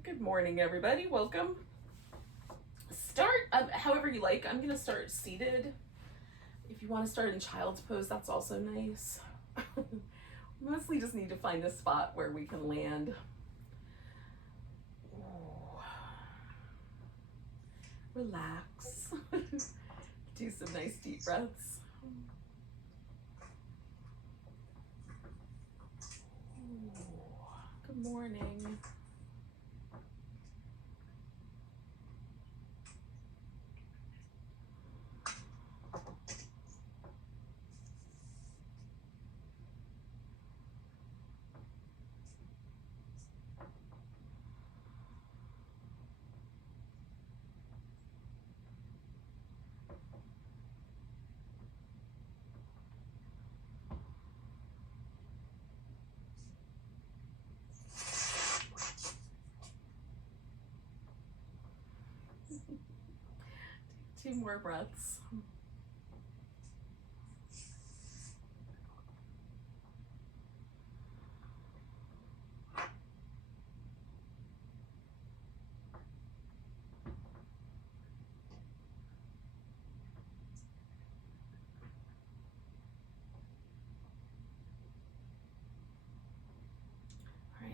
Good morning, everybody. Welcome. Start however you like. I'm going to start seated. If you want to start in child's pose, that's also nice. Mostly just need to find a spot where we can land. Ooh. Relax. Do some nice deep breaths. Ooh. Good morning. Two more breaths.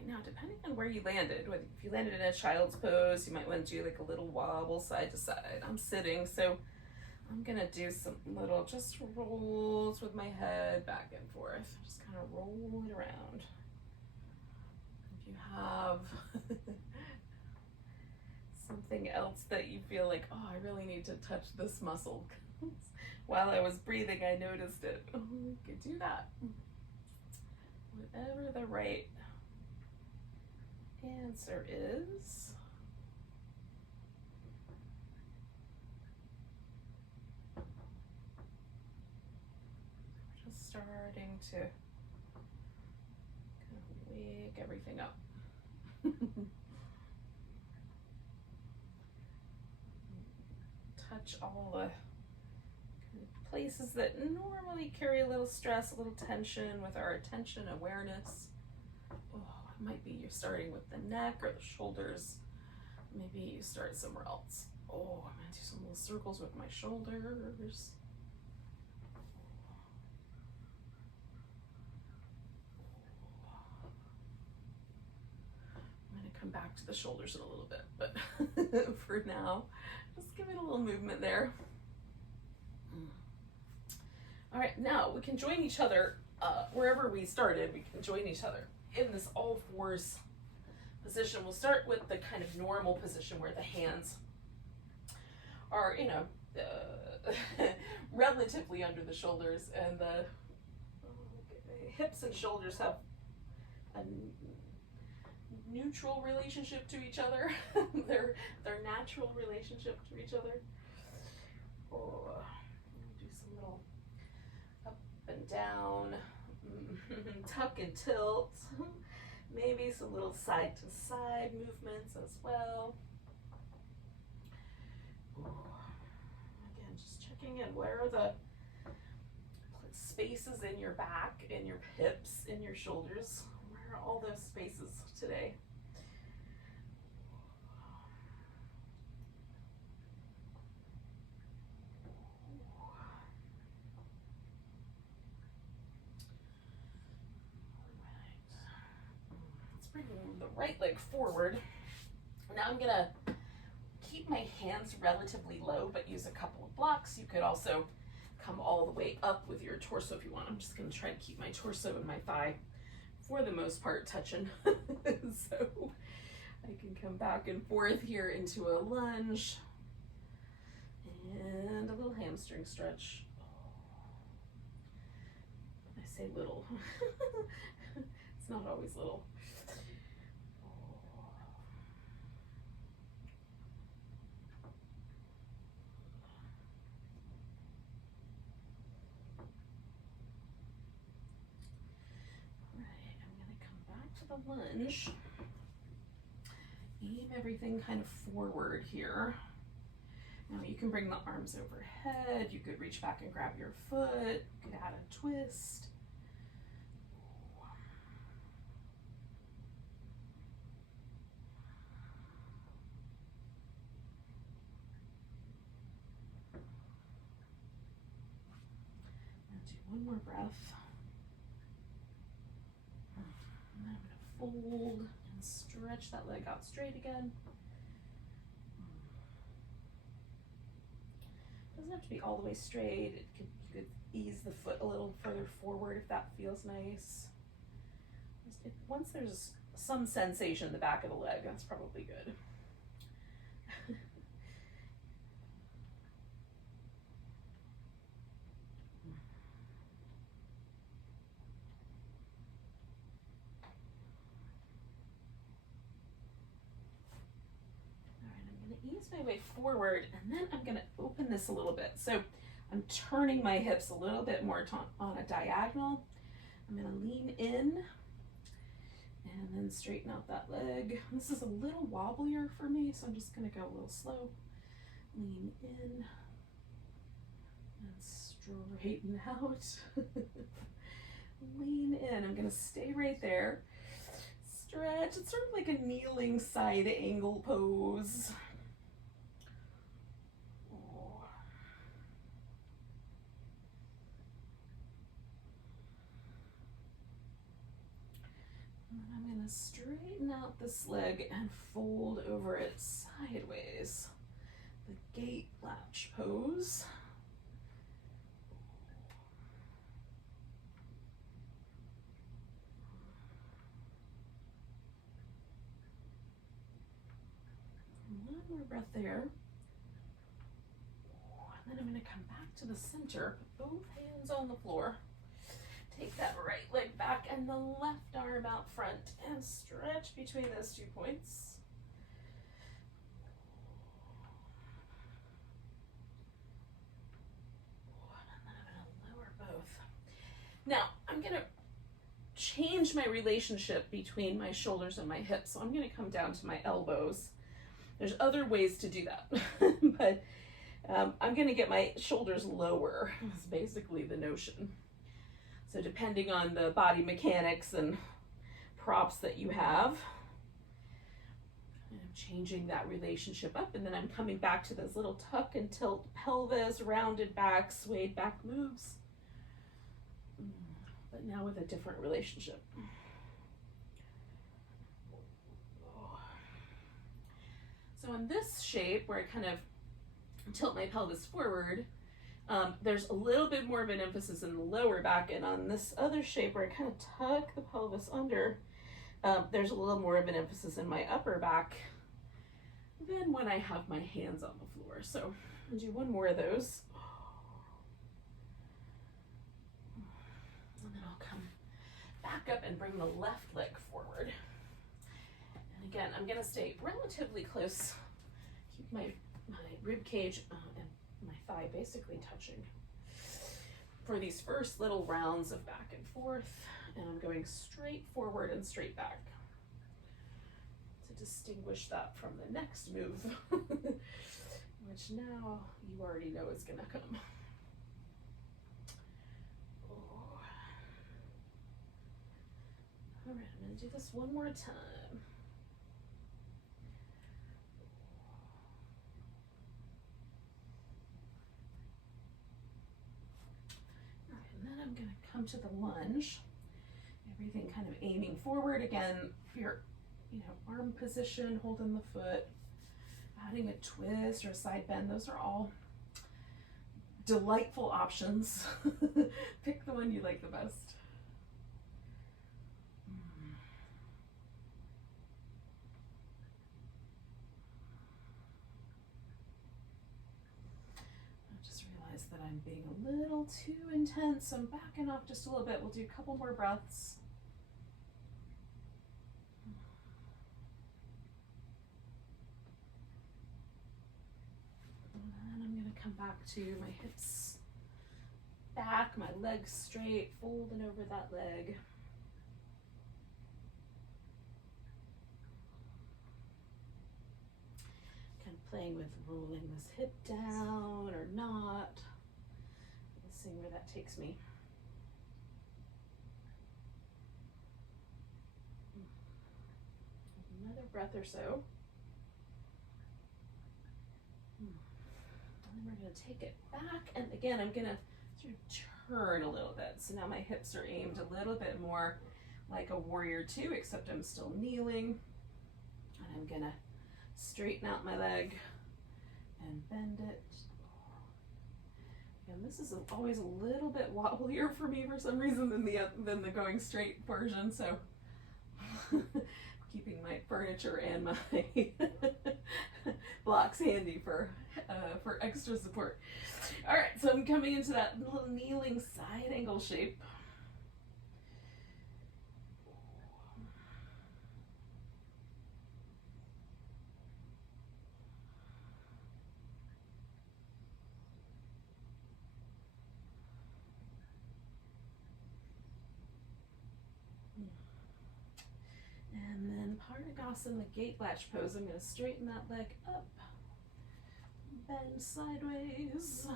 Now, depending on where you landed, if you landed in a child's pose, you might want to do like a little wobble side to side. I'm sitting, so I'm gonna do some little just rolls with my head back and forth. Just kind of roll it around. If you have something else that you feel like, oh, I really need to touch this muscle. While I was breathing, I noticed it. You could do that. Whatever the right answer is. Just starting to kind of wake everything up. Touch all the places that normally carry a little stress, a little tension with our attention, awareness. Oh, it might be you're starting with the neck or the shoulders. Maybe you start somewhere else. Oh, I'm gonna do some little circles with my shoulders. I'm gonna come back to the shoulders in a little bit, but for now, just give it a little movement there. All right, now we can join each other wherever we started. We can join each other in this all fours position. We'll start with the kind of normal position where the hands are, relatively under the shoulders, and the hips and shoulders have a neutral relationship to each other. their natural relationship to each other. Oh, do some little up and down, tuck and tilt, maybe some little side to side movements as well. Again, just checking in, where are the spaces in your back, in your hips, in your shoulders? Where are all those spaces today? The right leg forward. Now I'm gonna keep my hands relatively low, but use a couple of blocks. You could also come all the way up with your torso if you want. I'm just gonna try to keep my torso and my thigh, for the most part, touching. So I can come back and forth here into a lunge and a little hamstring stretch. I say little. It's not always little. The lunge. Aim everything kind of forward here. Now you can bring the arms overhead. You could reach back and grab your foot. You could add a twist. do one more breath. And then I'm going to fold and stretch that leg out straight again. Doesn't have to be all the way straight. You could ease the foot a little further forward if that feels nice. Once there's some sensation in the back of the leg, that's probably good. Ease my way forward, and then I'm going to open this a little bit. So I'm turning my hips a little bit more on a diagonal. I'm going to lean in and then straighten out that leg. This is a little wobblier for me, so I'm just going to go a little slow. Lean in and straighten out. Lean in. I'm going to stay right there. Stretch. It's sort of like a kneeling side angle pose. I'm going to straighten out this leg and fold over it sideways. The gate latch pose. One more breath there. And then I'm going to come back to the center, put both hands on the floor. Take that right leg back and the left arm out front and stretch between those 2 points. And then I'm going to lower both. Now, I'm going to change my relationship between my shoulders and my hips. So I'm going to come down to my elbows. There's other ways to do that, but I'm going to get my shoulders lower. That's basically the notion. So depending on the body mechanics and props that you have, I'm changing that relationship up, and then I'm coming back to those little tuck and tilt pelvis, rounded back, swayed back moves, but now with a different relationship. So in this shape where I kind of tilt my pelvis forward, there's a little bit more of an emphasis in the lower back, and on this other shape where I kind of tuck the pelvis under, there's a little more of an emphasis in my upper back than when I have my hands on the floor. So I'll do one more of those. And then I'll come back up and bring the left leg forward. And again, I'm going to stay relatively close, keep my rib cage and my thigh basically touching for these first little rounds of back and forth, and I'm going straight forward and straight back to distinguish that from the next move, which now you already know is going to come. Oh. All right, I'm going to do this one more time. I'm going to come to the lunge, everything kind of aiming forward. Again, your arm position, holding the foot, adding a twist or a side bend, those are all delightful options. Pick the one you like the best. That I'm being a little too intense. I'm backing off just a little bit. We'll do a couple more breaths. And then I'm going to come back to my hips back, my legs straight, folding over that leg. Kind of playing with rolling this hip down or not. Seeing where that takes me. Another breath or so. And then we're going to take it back. And again, I'm going to sort of turn a little bit. So now my hips are aimed a little bit more like a warrior two, except I'm still kneeling. And I'm gonna straighten out my leg and bend it. And this is always a little bit wobblier for me for some reason than the going straight version. So keeping my furniture and my blocks handy for extra support. All right, so I'm coming into that little kneeling side angle shape. And then Parnagasana, the gate latch pose. I'm going to straighten that leg up, bend sideways. All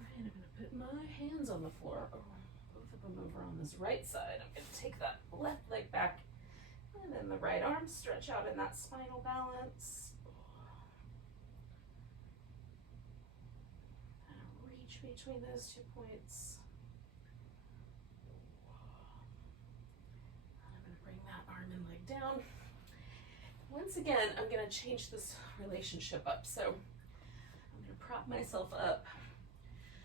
right, I'm going to put my hands on the floor. Both of them over on this right side. I'm going to take that left leg back, and then the right arm stretch out in that spinal balance. And reach between those 2 points. And I'm going to bring that arm and leg down. Once again, I'm going to change this relationship up. So I'm going to prop myself up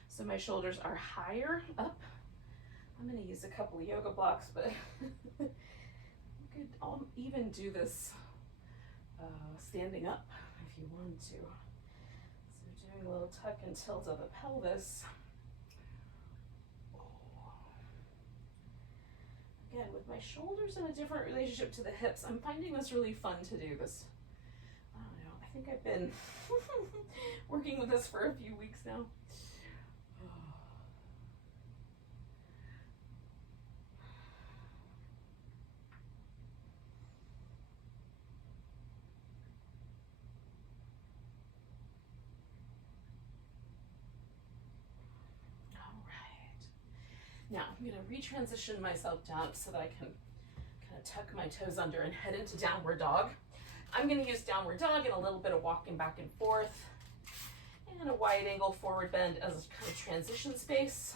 so my shoulders are higher up. I'm going to use a couple of yoga blocks, but I'll even do this standing up if you want to. So doing a little tuck and tilt of the pelvis. Again, with my shoulders in a different relationship to the hips, I'm finding this really fun to do this. I don't know, I think I've been working with this for a few weeks now. Now I'm going to retransition myself down so that I can kind of tuck my toes under and head into downward dog. I'm going to use downward dog and a little bit of walking back and forth and a wide angle forward bend as a kind of transition space.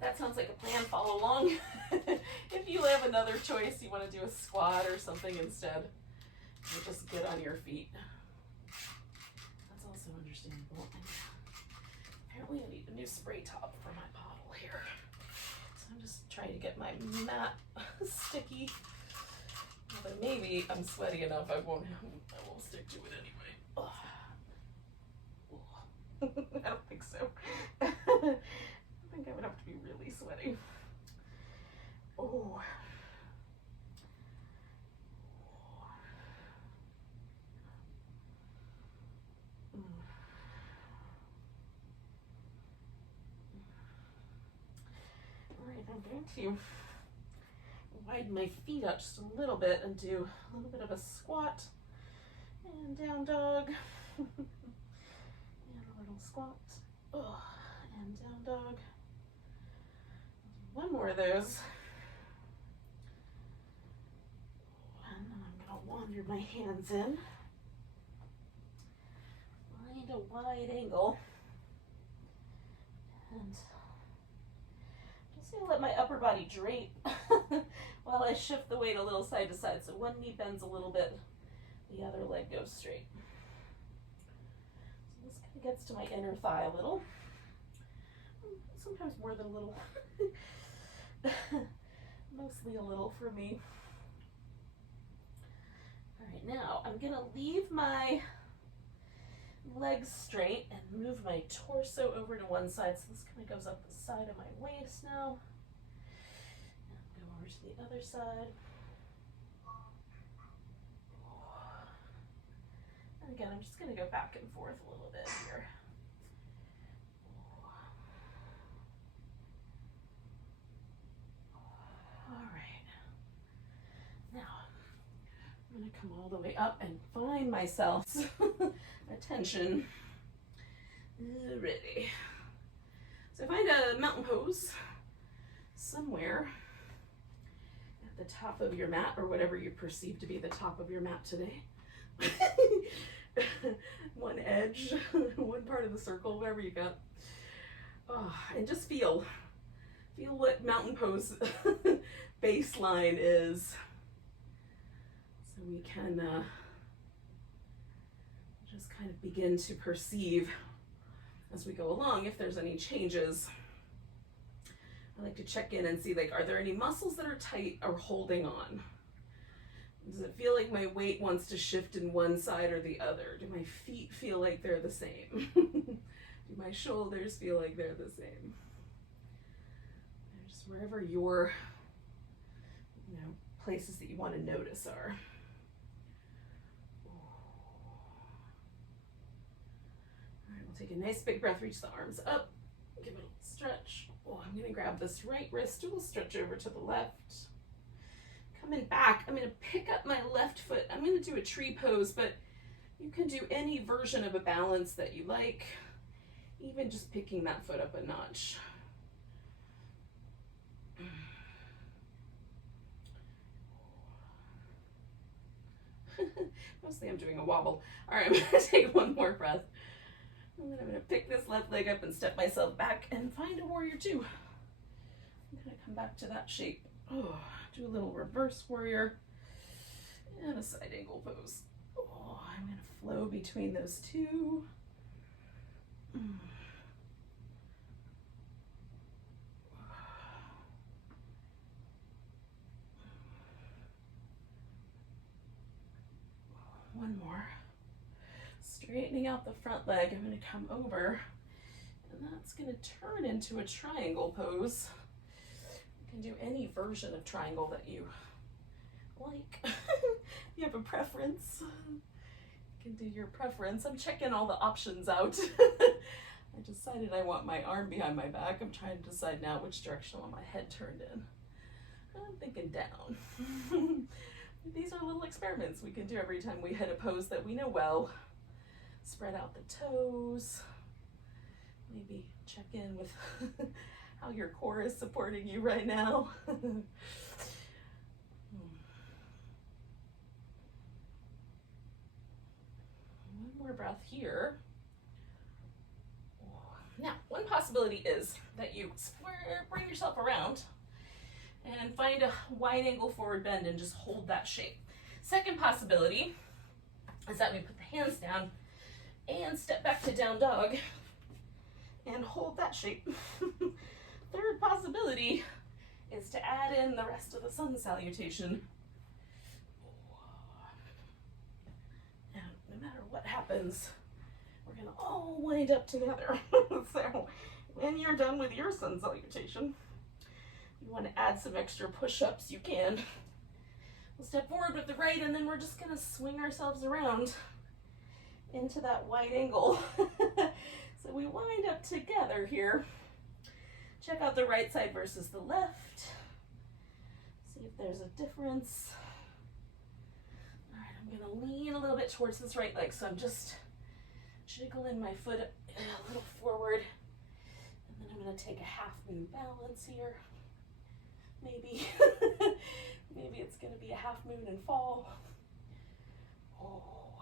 That sounds like a plan. Follow along. If you have another choice, you want to do a squat or something instead, or just get on your feet. That's also understandable. Apparently I need a new spray top for my bottle here. I'm just trying to get my mat sticky. But maybe I'm sweaty enough I won't stick to it anyway. Oh. I don't think so. I think I would have to be really sweaty. Oh. I'm going to widen my feet up just a little bit and do a little bit of a squat and down dog and a little squat and down dog. One more of those, and then I'm going to wander my hands in, find a wide angle, and I'll let my upper body drape while I shift the weight a little side to side. So one knee bends a little bit, the other leg goes straight. So this kind of gets to my inner thigh a little, sometimes more than a little, mostly a little for me. All right, now I'm gonna leave my legs straight and move my torso over to one side. So this kind of goes up the side of my waist now. And go over to the other side. And again, I'm just going to go back and forth a little bit here. All right. Now, I'm going to come all the way up and find myself attention. Ready. So find a mountain pose somewhere at the top of your mat, or whatever you perceive to be the top of your mat today. One edge, one part of the circle, whatever you got. Oh, and just feel what mountain pose baseline is, so we can just kind of begin to perceive as we go along if there's any changes. I like to check in and see, like, are there any muscles that are tight or holding on? Does it feel like my weight wants to shift in one side or the other? Do my feet feel like they're the same? Do my shoulders feel like they're the same? And just wherever your, places that you want to notice are. All right, we'll take a nice big breath, reach the arms up, give it a little stretch. Oh, I'm gonna grab this right wrist, we'll stretch over to the left. Coming back, I'm gonna pick up my left foot. I'm gonna do a tree pose, but you can do any version of a balance that you like, even just picking that foot up a notch. Mostly I'm doing a wobble. All right, I'm gonna take one more breath. And then I'm gonna pick this left leg up and step myself back and find a warrior two. I'm gonna come back to that shape. Oh, do a little reverse warrior and a side angle pose. Oh, I'm gonna flow between those two. One more. Straightening out the front leg, I'm going to come over, and that's going to turn into a triangle pose. You can do any version of triangle that you like. You have a preference, you can do your preference. I'm checking all the options out. I decided I want my arm behind my back. I'm trying to decide now which direction I want my head turned in. I'm thinking down. These are little experiments we can do every time we hit a pose that we know well. Spread out the toes. Maybe check in with how your core is supporting you right now. One more breath here. Now, one possibility is that you bring yourself around and find a wide angle forward bend and just hold that shape. Second possibility is that we put the hands down and step back to down dog and hold that shape. Third possibility is to add in the rest of the sun salutation. And no matter what happens, we're gonna all wind up together. So when you're done with your sun salutation, you want to add some extra push-ups, you can. We'll step forward with the right, and then we're just going to swing ourselves around into that wide angle. So we wind up together here. Check out the right side versus the left. See if there's a difference. All right, I'm going to lean a little bit towards this right leg, so I'm just jiggling my foot a little forward. And then I'm going to take a half moon balance here. Maybe, maybe it's going to be a half moon and fall. Oh.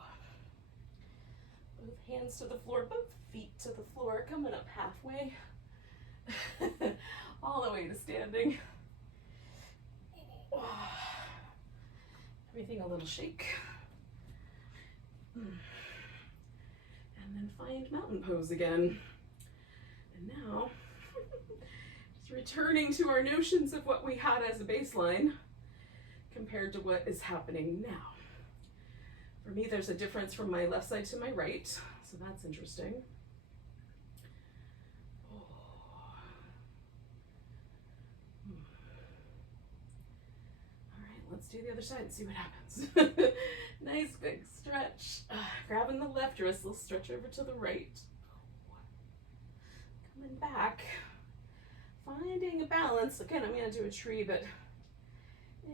Both hands to the floor, both feet to the floor, coming up halfway. All the way to standing. Everything a little shake. And then find mountain pose again. And now, returning to our notions of what we had as a baseline compared to what is happening now. For me, there's a difference from my left side to my right, so that's interesting. All right, let's do the other side and see what happens. Nice big stretch. Grabbing the left wrist, let's stretch over to the right. Coming back. Finding a balance. Again, I'm going to do a tree, but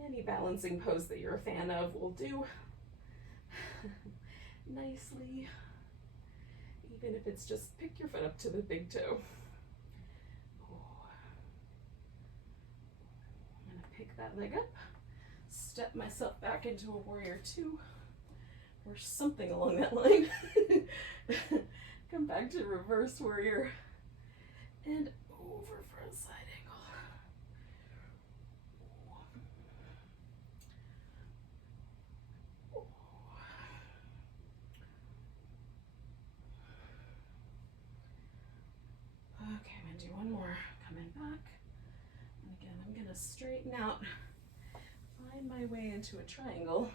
any balancing pose that you're a fan of will do nicely. Even if it's just pick your foot up to the big toe. that leg up, step myself back into a warrior two, or something along that line. Come back to reverse warrior, and over front side angle. Okay, I'm gonna do one more. Coming back. And again, I'm gonna straighten out, find my way into a triangle.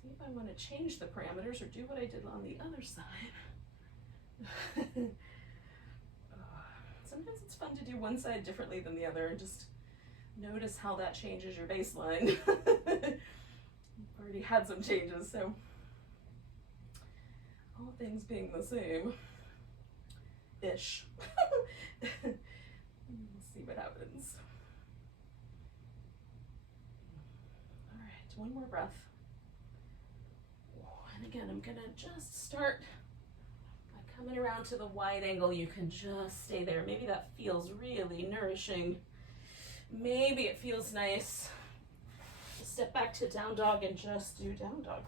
See if I want to change the parameters or do what I did on the other side. Sometimes it's fun to do one side differently than the other and just notice how that changes your baseline. You've already had some changes, so all things being the same-ish. We'll see what happens. All right, one more breath. And again, I'm gonna just start by coming around to the wide angle. You can just stay there. Maybe that feels really nourishing. Maybe it feels nice. Step back to down dog and just do down dog.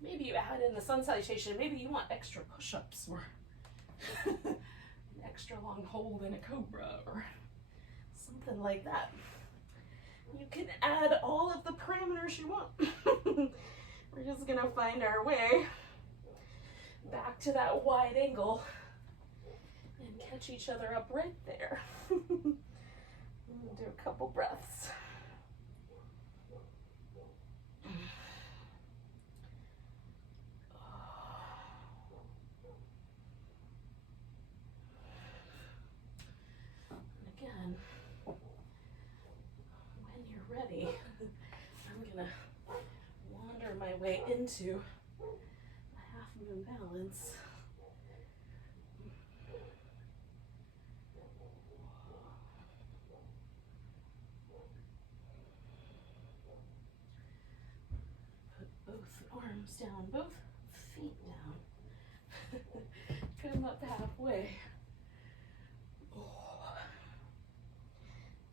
Maybe you add in the sun salutation. Maybe you want extra push-ups or an extra long hold in a cobra or something like that. You can add all of the parameters you want. We're just gonna find our way back to that wide angle and catch each other up right there. We'll do a couple breaths. And again, when you're ready, I'm gonna wander my way into a half moon balance. Arms down, both feet down. Come up halfway. Oh.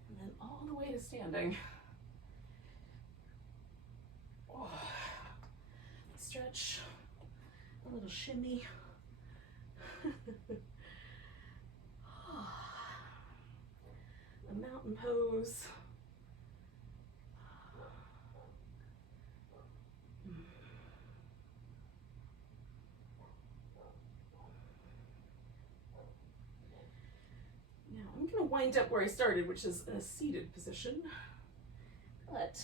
And then all the way to standing. Oh. Stretch, a little shimmy. A mountain pose. I'm going to wind up where I started, which is in a seated position, but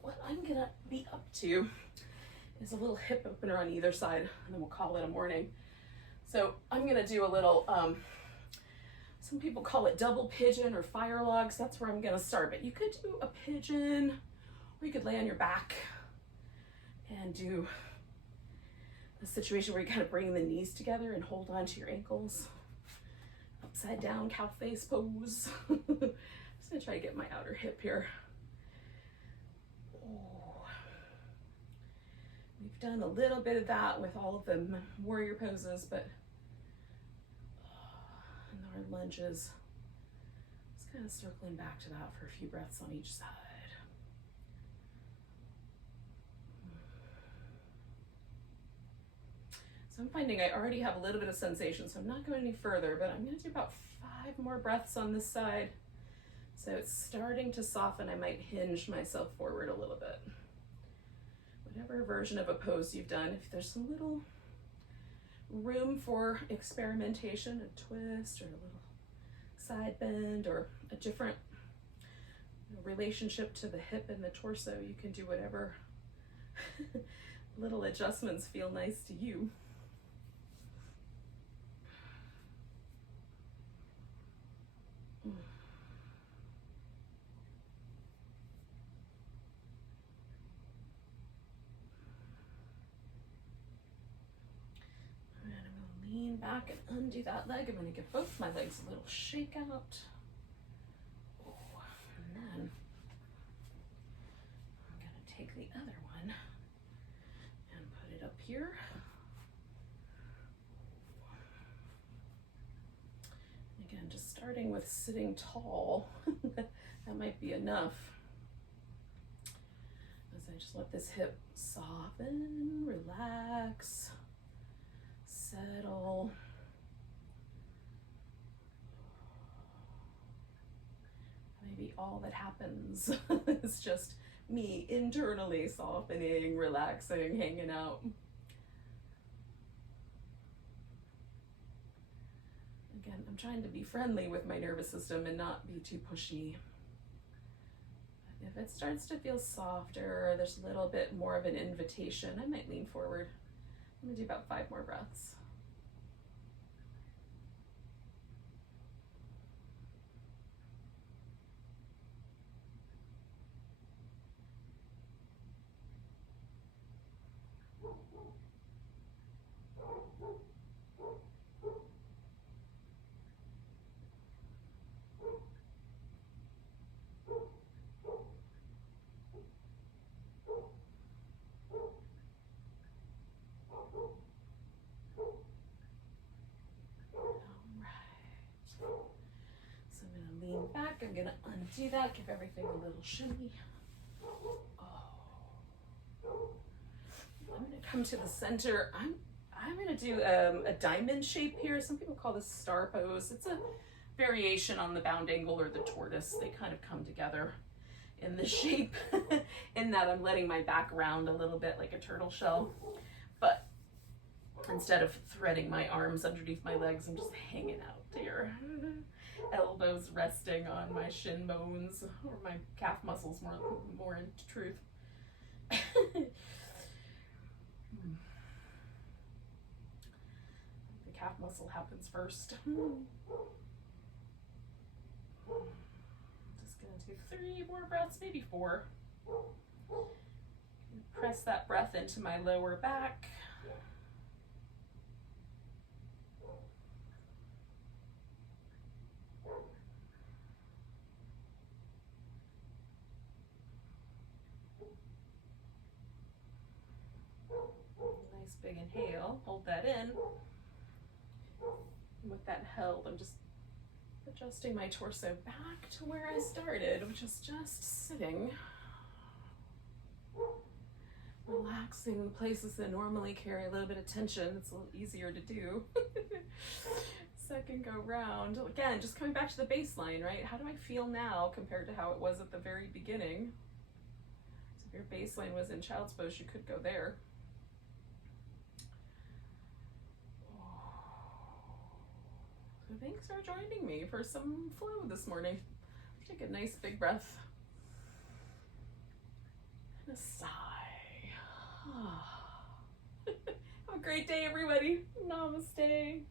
what I'm going to be up to is a little hip opener on either side, and then we'll call it a morning. So I'm going to do a little, some people call it double pigeon or fire logs. That's where I'm going to start, but you could do a pigeon, or you could lay on your back and do a situation where you kind of bring the knees together and hold on to your ankles. Upside down cow face pose. I'm just gonna try to get my outer hip here. Oh. We've done a little bit of that with all of the warrior poses, but and our lunges. Just kind of circling back to that for a few breaths on each side. So I'm finding I already have a little bit of sensation, so I'm not going any further, but I'm going to do about 5 more breaths on this side. So it's starting to soften. I might hinge myself forward a little bit. Whatever version of a pose you've done, if there's a little room for experimentation, a twist or a little side bend or a different relationship to the hip and the torso, you can do whatever little adjustments feel nice to you. Lean back and undo that leg. I'm going to give both my legs a little shake out. Oh, and then I'm take the other one and put it up here. Again, just starting with sitting tall. That might be enough. As I just let this hip soften, relax, settle. Maybe all that happens is just me internally softening, relaxing, hanging out. Again, I'm trying to be friendly with my nervous system and not be too pushy. But if it starts to feel softer, or there's a little bit more of an invitation, I might lean forward. I'm gonna do about 5 more breaths. Back, I'm gonna undo that, give everything a little shimmy. Oh. I'm gonna come to the center. I'm gonna do a diamond shape here. Some people call this star pose. It's a variation on the bound angle or the tortoise. They kind of come together in the shape in that I'm letting my back round a little bit like a turtle shell. But instead of threading my arms underneath my legs, I'm just hanging out here. Elbows resting on my shin bones, or my calf muscles more in truth. The calf muscle happens first. Just gonna do 3 more breaths, maybe 4. Press that breath into my lower back. Nice big inhale, hold that in. And with that held, I'm just adjusting my torso back to where I started, which is just sitting. Relaxing the places that normally carry a little bit of tension. It's a little easier to do. Second go round. Again, just coming back to the baseline, right? How do I feel now compared to how it was at the very beginning? So if your baseline was in child's pose, you could go there. So thanks for joining me for some flow this morning. Take a nice big breath. And a sigh. Have a great day, everybody. Namaste.